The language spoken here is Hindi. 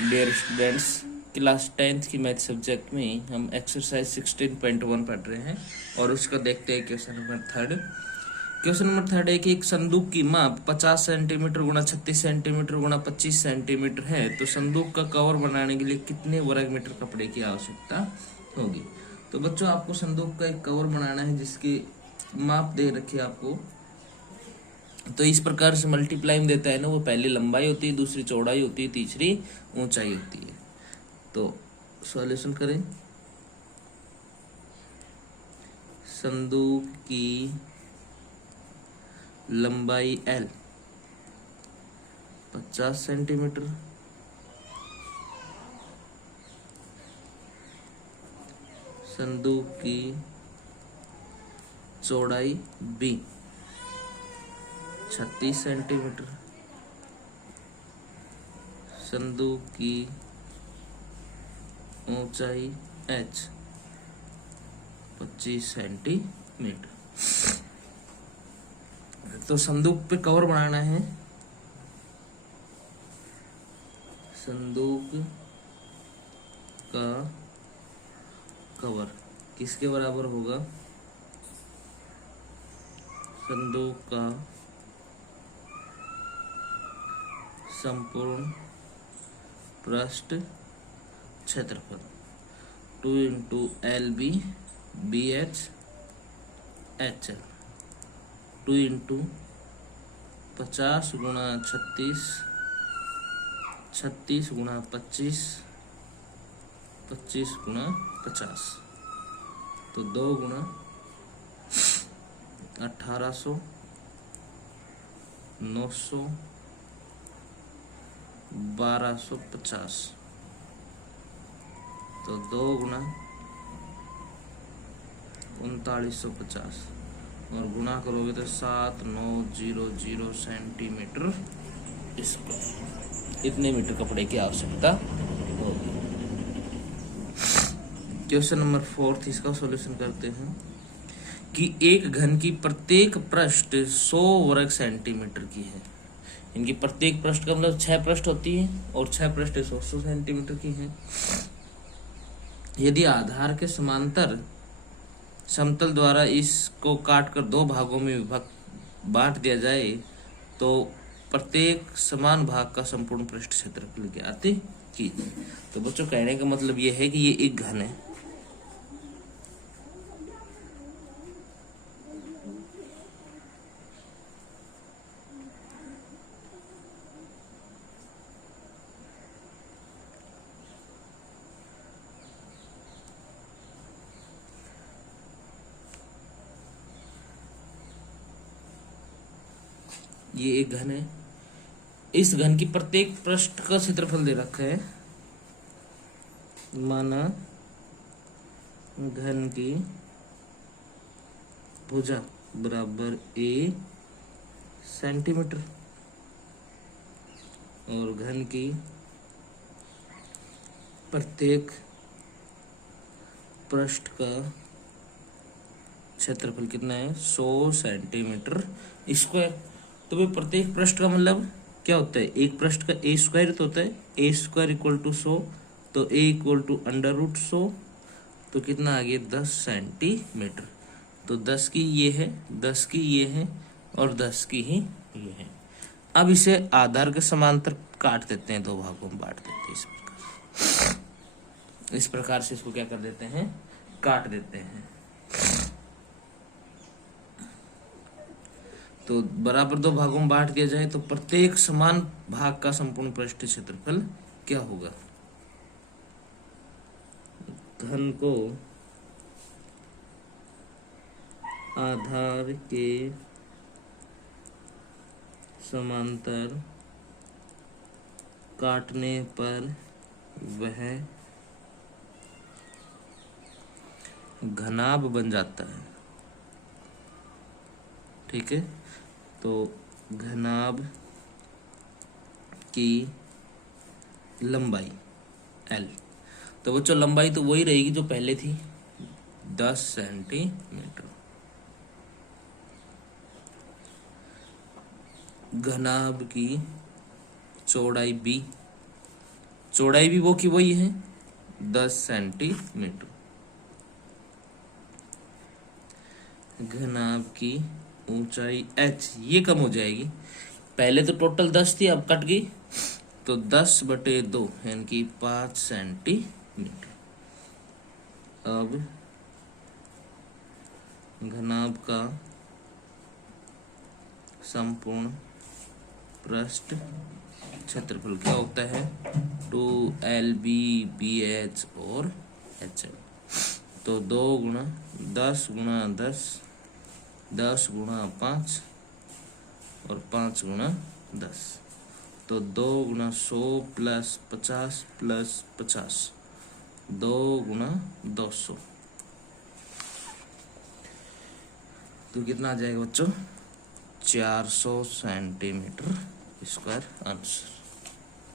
डियर स्टूडेंट्स, क्लास 10th की मैथ सब्जेक्ट में हम एक्सरसाइज 16.1 पढ़ रहे हैं और उसका देखते हैं question number third. Question number third है कि एक संदूक की माप 50 सेंटीमीटर गुणा 36 सेंटीमीटर गुणा 25 सेंटीमीटर है, तो संदूक का कवर बनाने के लिए कितने वर्ग मीटर कपड़े की आवश्यकता होगी। तो बच्चों, आपको संदूक का एक कवर बनाना है जिसकी माप दे रखी है आपको। तो इस प्रकार से मल्टीप्लाई में देता है ना, वो पहली लंबाई होती है, दूसरी चौड़ाई होती है, तीसरी ऊंचाई होती है। तो सॉल्यूशन करें। संदूक की लंबाई L 50 सेंटीमीटर, संदूक की चौड़ाई B 36 सेंटीमीटर, संदूक की ऊंचाई H 25 सेंटीमीटर। तो संदूक पे कवर बनाना है। संदूक का कवर किसके बराबर होगा? संदूक का संपूर्ण पृष्ठ क्षेत्रफल 2 into LB BH HL 2 into 50 गुणा 36, 36 गुणा 25, 25 गुणा 50, तो 2 गुणा 1800, 900, 1250, तो 2 गुणा 3950 और गुणा करोगे तो 7900 सेंटीमीटर स्क्वायर, इतने मीटर कपड़े की आवश्यकता होगी। क्वेश्चन नंबर 4, इसका सॉल्यूशन करते हैं कि एक घन की प्रत्येक पृष्ठ 100 वर्ग सेंटीमीटर की है। इनकी प्रत्येक पृष्ठ का मतलब 6 पृष्ठ होती है और 6 पृष्ठ 100 सेंटीमीटर की है। यदि आधार के समांतर समतल द्वारा इसको काटकर 2 भागों में बांट दिया जाए तो प्रत्येक समान भाग का संपूर्ण पृष्ठ क्षेत्रफल ज्ञात कीजिए। तो बच्चों, कहने का मतलब यह है कि ये एक घन है। ये एक घन है। इस घन की प्रत्येक पृष्ठ का क्षेत्रफल दे रखा है। माना घन की भुजा बराबर A सेंटीमीटर और घन की प्रत्येक पृष्ठ का क्षेत्रफल कितना है? 100 सेंटीमीटर स्क्वायर। तो भाई, प्रत्येक पृष्ठ का मतलब क्या होता है? एक पृष्ठ का A स्क्वायर तो होता है, A स्क्वायर इक्वल टू 100, तो A इक्वल टू √100, तो कितना आ गया? 10 सेंटीमीटर। तो 10 की ये है, 10 की ये है और 10 की ही ये है। अब इसे आधार के समांतर काट देते हैं, 2 भागों में बांट देते हैं। इस प्रकार से इसको क्या कर देते हैं? काट देते हैं। तो बराबर 2 भागों में बांट दिया जाए तो प्रत्येक समान भाग का संपूर्ण पृष्ठ क्षेत्रफल क्या होगा? घन को आधार के समांतर काटने पर वह घनाभ बन जाता है। ठीक है, तो घनाभ की लंबाई L, तो बच्चों लंबाई तो वही रहेगी जो पहले थी, 10 सेंटीमीटर। घनाभ की चौड़ाई B चौड़ाई भी वो की वही है 10 सेंटीमीटर। घनाभ की ऊंचाई h ये कम हो जाएगी, पहले तो टोटल 10 थी अब कट गई, तो 10/2 यानी कि 5 सेंटीमीटर। अब घनाभ का संपूर्ण पृष्ठ क्षेत्रफल क्या होता है 2LB/BH और HL। तो 2 गुणा 10 गुणा 10, 10 गुणा 5 और 5 गुणा 10, तो 2 गुणा 100 प्लस 50 प्लस 50, 2 गुणा 200, तो कितना आ जाएगा बच्चों 400 सेंटीमीटर स्क्वायर आंसर।